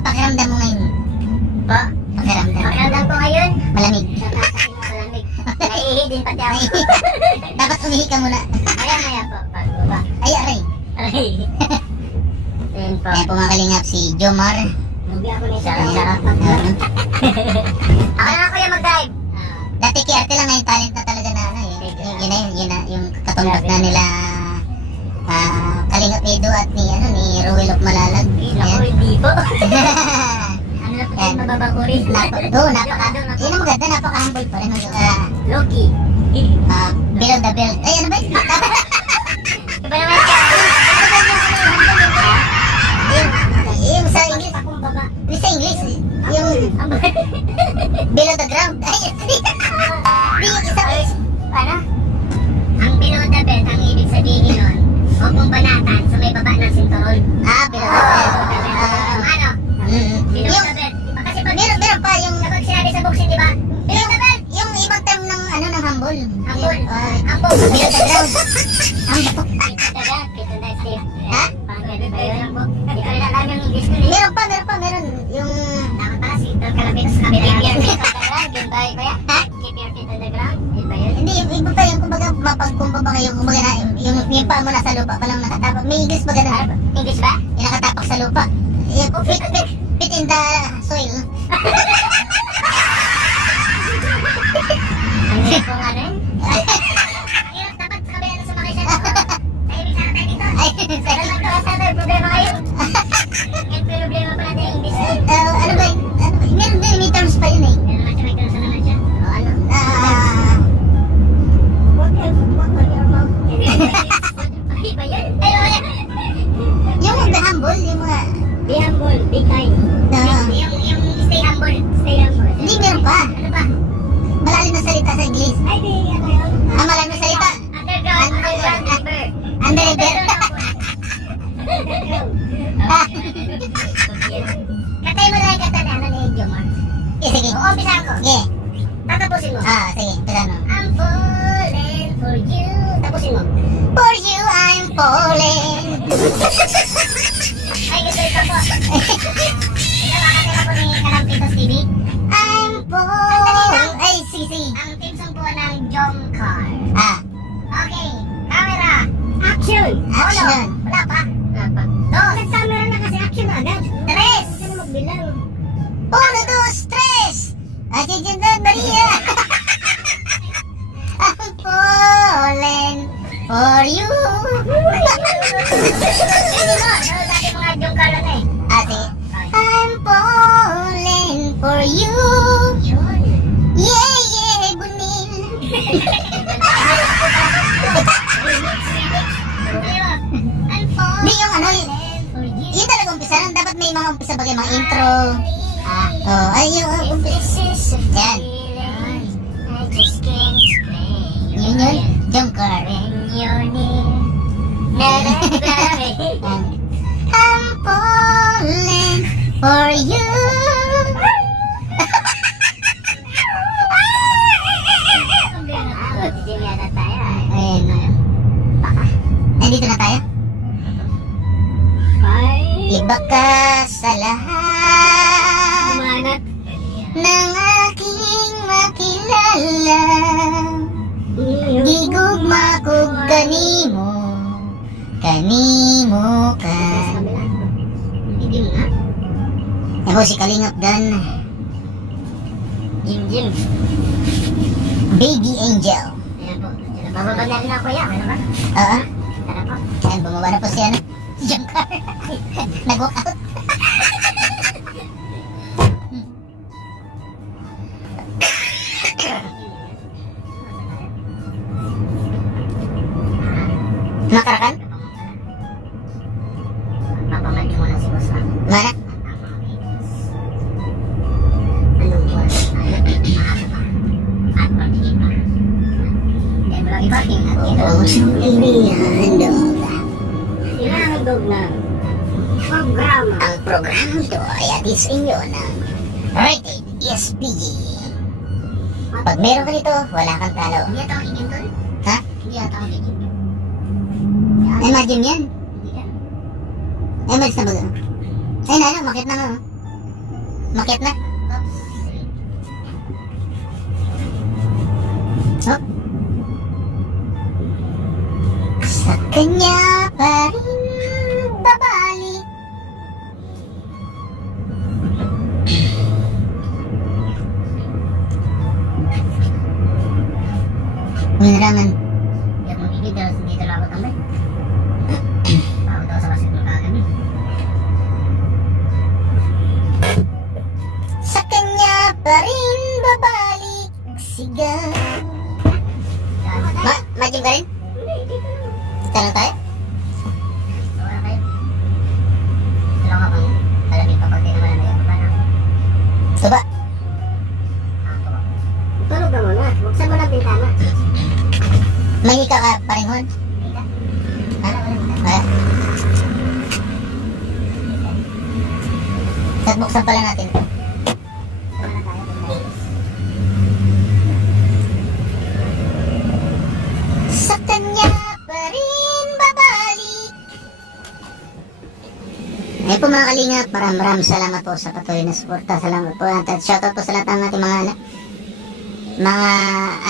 pakiramdam mo ngayon? Po? Pakiramdam. Pakiramdam ko ngayon. Malamig. Malamig. Naiihi din pati ako. Dapat umihi ka muna. Maya po. Pagbaba. Ay, aray. Aray. Ayan po. Kaya po mga kalingap si Jomar. Lugi ako na isa. Sarap mag Ako na kuya mag-drive. Dati kay Arte lang ngayon talent na talaga na ano eh. Yun na, yung katumbas na nila Kalingap Edo at ni Ruel of Malalag. Naku, hindi po. Ano na po yung mababa ko rin. Yun ang maganda, napaka-humble pa rin. Loki. Below the belt. Ay, ano ba yun? Iba naman siya. Yung sa English. Akong baba. Yung sa English. Yung below the ground. Ay, hindi yung isa. Paano? Ang below the belt, ang ibig sabihin nun, huwag mong banatan sa may baba ng sinturon. Below the belt. Ano? Below the belt. Kasi pag Meron pa yung kapag sinabi sa boxing, di ba? Below the belt. yung ibang term ng humble. Ambol. Ambol. Below the ground. Ambol. Kita na Steve. Ha? Pangalabi ba yun? Hindi ko rin alam yung English ko. Meron. Yung Dapat pala si Dr. Calabito sa kabila. Keep your feet on the ground. Yun ba yun? Ha? Keep your feet on the ground. Yun ba yun? hindi, yung iba pa yung kumbaga mapagkumbaba kayo, kumbaga na, yung paa mo nasa lupa pa lang nakatapak. May English ba ganun? English ba? Yung nakatapak sa lupa. Yung fit in the soil. Ang hirap kong ano yun? Ang hirap dapat sa kabila na sumakay siya. Ay, ibig sana tayo dito. Ay, Pero nagkakasa tayo, problema kayo. Yung problema pala tayo English. ano ba yun? Meron din, may terms pa yun eh. Pero naman siya, may tersa naman siya. O ano? What your mouth? Ay, ba yun? Ay, wala. Yung the humble, yung mga, Be humble, be kind. Yung stay humble, stay humble. hindi meron pa. Ano pa? Malalim na salita sa English. Ay, di, ano yun? Malalim na salita. Underground river. Underlevel. Katay mo lang yung kata na ano ni Jomar. Sige. Oo, umpisahan ko. Sige. Tatapusin mo. Sige. Pagano? I'm falling for you. Tapusin mo. For you, I'm falling. Ay, gusto ito po. Nakakatira po ni Kalampitos TV. I'm falling. Ay, sige. Ang team song po ng Jomcar. Okay, camera, action! Action. Wala pa. Wala pa. Dos. Nag-camera na kasi action na agad. Tres. Hindi na magbilang. 1, 2, 3. Achichitan Maria. I'm falling for you. Hindi mo. Dati mga Jomcar lang eh. Sige. I'm falling for you. Yun. Yeah, bunil. I'm falling Di yung ano, for you. yun talaga umpisa lang. Dapat may mga umpisa bagay, mga intro. Ay yung umpisa. Yan. I just can't explain. Yun. Jomcar. When you're near. I'm falling for you. Ayan. Nandito na tayo. Iba ka sa lahat Umanat. ng aking makilala. Gigugma kog kanimo ka. Hindi mo nga. Ako si Kalingap Dan, Jim. Baby Angel. Ayan po. Bababa na rin ako yan. Ano ba? Tara po. Ayan, bumaba na po si Jomcar. Nag-walk out. Makarakan? Papamadyo mo na si boss. Mana? Anong boss? At pag-ibig. Hindi mo lang ibaking at Inahandog na programa. Ang programa ito ay atis sa inyo ng Rated SPG. Pag meron ka nito, wala kang talo. Hindi ata ang inyong tol? Ha? Hindi ata ang inyong. Imagine yan. Hindi yan. Imagine na ba? Ay, nalo, makit na nga. Makit na. Oh. Sa kanya pa rin babalik. Minrangan. Hindi ako magiging dahil dito lang ako tambay. Ako daw sa kasit ng kagami. Sa kanya pa rin babalik. Sigaw. Majim ka rin? Hindi ko lang. Tanong tayo? Wala kayo. Tulong ako ng talamig kapag di naman na yung na. Tuba. Tulog na muna. Buksan mo lang bintana. Mahika ka pa rin, Hon? Ha? Kaya? Buksan pala natin. Sa kanya pa rin babalik. Ngayon po mga kalingap, maraming salamat po sa patuloy na suporta. Salamat po. At shoutout po sa lahat ng ating mga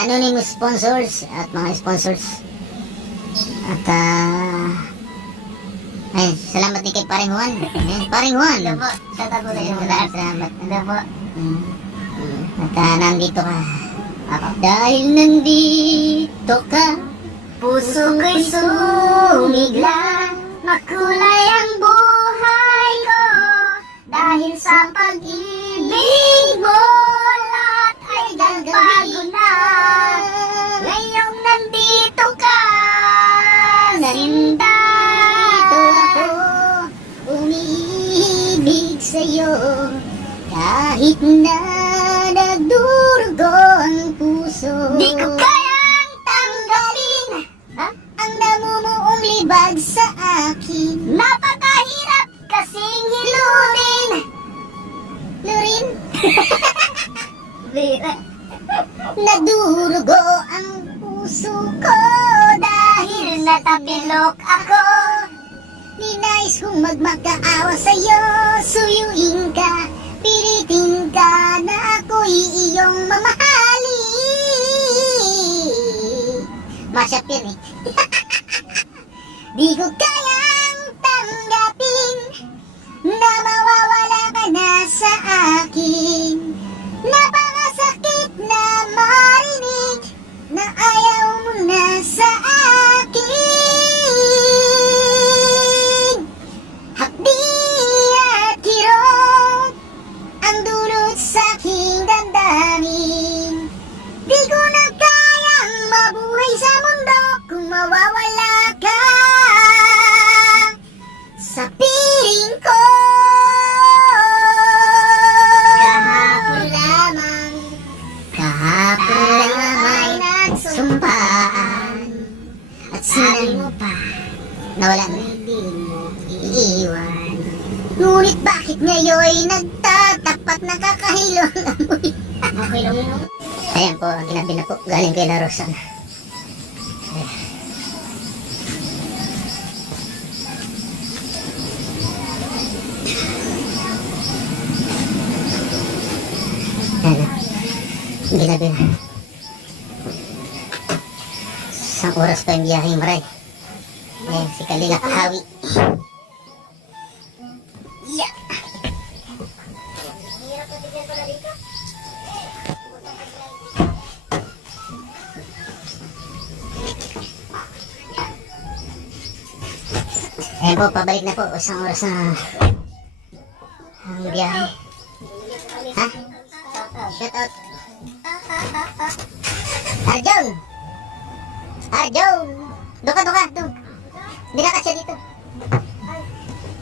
anonymous sponsors at mga sponsors. At ay, salamat din kay Paring Juan. Ayan, Paring Juan. Ano po? Shoutout po sa inyo. Salamat. Ano po? At nandito ka. Dahil nandito ka, Puso ko'y sumigla, makulay ang buhay ko. Dahil sa pag-ibig mo, lahat ay nagbago na. Ngayong nandito ka, sinta. nandito ako, umiibig sa'yo. Kahit na nagdurugo ang puso, Di ko kayang tanggapin, ang namumuong libag sa akin. napakahirap kasing hilunin. Lurin, Bira. nadurugo ang puso ko dahil Dahil natapilok ako, ninais kong magmakaawa sa'yo. Suyuin ka, pilitin ka na ako'y iyong mamahalin. Mashup yan eh. Di ko kayang tanggapin na mawawala ka na sa akin. Napakasakit na marinig na ayaw mo na sa akin. Hapdi at kirot ang dulot sa aking damdamin. Di ko na kayang mabuhay sa mundo kung mawawala ka sa piling ko. Kahapon lamang nagsumpaan at sabi mo sinang pa, nawala na. hindi mo Iiwan. Ngunit bakit ngayon nagtatapat nakakahilo ang amoy? okay lang yun. Ayan po, ang ginabi na po. Galing kay La Rosa. Ayan na. Ginabi na. Isang oras pa yung biyaheng maray. Ayan, si Kalinga Hawi. Yeah. Hirap na tignan pala dito. Ayan po, pabalik na po. Isang oras na ang biyahe. Ha? Shout out. Arjon! Arjon! Doon ka. Doon. Hindi na kasya dito.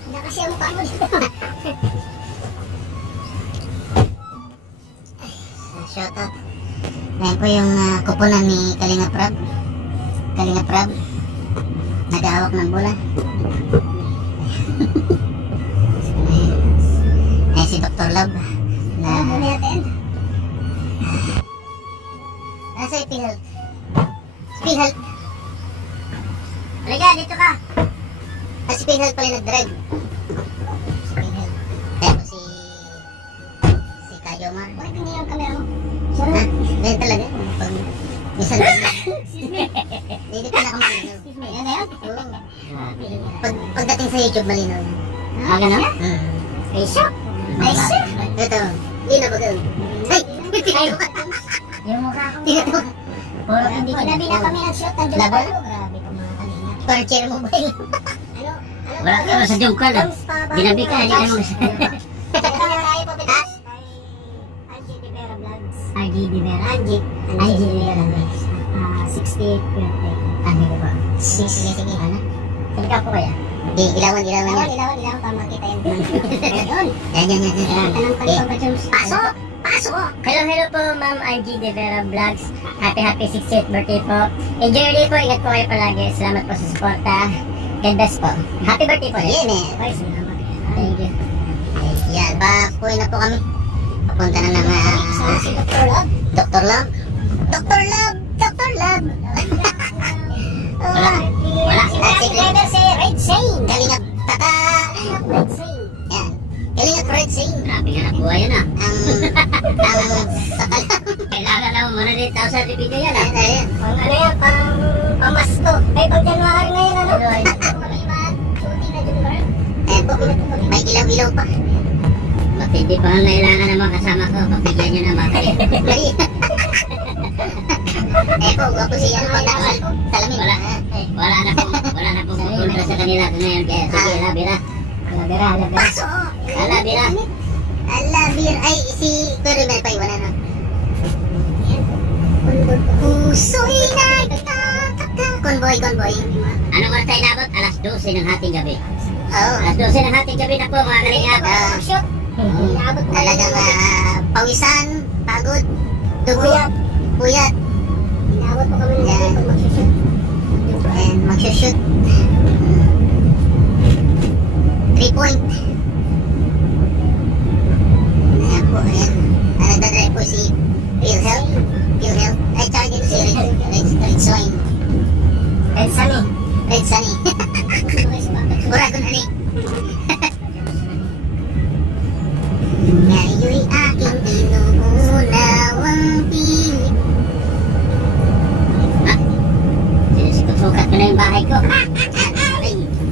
Hindi kasi ang mukha mo dito. Shout out. Ayan po yung kuponan ni Kalinga Prab. Kalinga Prab. Nag-ahawak ng bola. Ayan si Dr. Love. Ano natin? Nasa yung PhilHealth. PhilHealth. Halika, dito ka. Si PhilHealth pala nag-drive. Si PhilHealth. Ayan po si Jomar. Bakit hindi yung camera mo? Ha? Sarap. Ganyan talaga. Pag minsan, Excuse me. hindi ka nakamaliw. Excuse me. Yan na yun? Oo. Grabe. Pagdating sa YouTube, malinaw yan. Ah, gano'n? Ay, Ay, siya. ito. Linaw ba ganun? Ay! Ay, yung mukha ko. Tingnan mo. Puro hindi ko. Gabi na kami nag-shoot ng joke. Laban? Grabe ka mga kanina. Torture mobile. Ano? Wala ka sa joke ka lang. Ginabi ka, hindi ka naman sa... Tayo po, Pitas. Angie de Vera Vlogs. RG Di Vera. Angie. Angie Di Vera Vlogs. 68th birthday. Ano ba? Sige. Ano? Salika po kaya? Di, ilawan yan. Ilawan para makita yung Ayun. Yan. Tanong ka Eh, pa ba, Jones? Pasok! Hello po, Ma'am RG De Vera Vlogs. Happy 60th birthday po. Enjoy your day po. Ingat po kayo palagi. Salamat po sa suporta. God bless po. Happy birthday po. Yan eh. Ay, salamat. Thank you. Yan, bakuhin na po kami. Papunta na ng Si Dr. Love. Dr. Love. Dr. Love! Dr. Love! Wala. Si Happy driver si Red Shane. Kalingap tata! Red Shane. Yan. Kalingap Red Sing. Grabe nga nakuha yan ah. Ang sakal. Kailangan na mo 100,000 video yan ah. Ayan. Pang ano yan, pamasko. Ay, pag January ngayon, ano? Kami mag-shooting na January. Ayan po. May ilaw-ilaw pa. Matindi pa ang kailangan ng mga kasama ko. Pagbigyan nyo na mga kayo. Mali. Eh po, gwapo siya. Pagdakal. Salamin. Wala na pong kontra sa kanila ngayon. Kaya sige, labira. Labira. Pasok! Labira. Alabir. Ay, si Pero Mel pa iwanan na. Puso'y nagtataka. Convoy. Anong oras tayo inabot? Alas 12 ng hating gabi. Oo. Alas 12 ng hating gabi na po mga kalingap. Shoot. Inaabot mo. Talagang pawisan, pagod, dugo, puyat, Inaabot mo kami ng Yan. pag mag-shoot. and magsushoot. 3 point. Ayan po, ayan. Nagdadrive po si Wilhelm.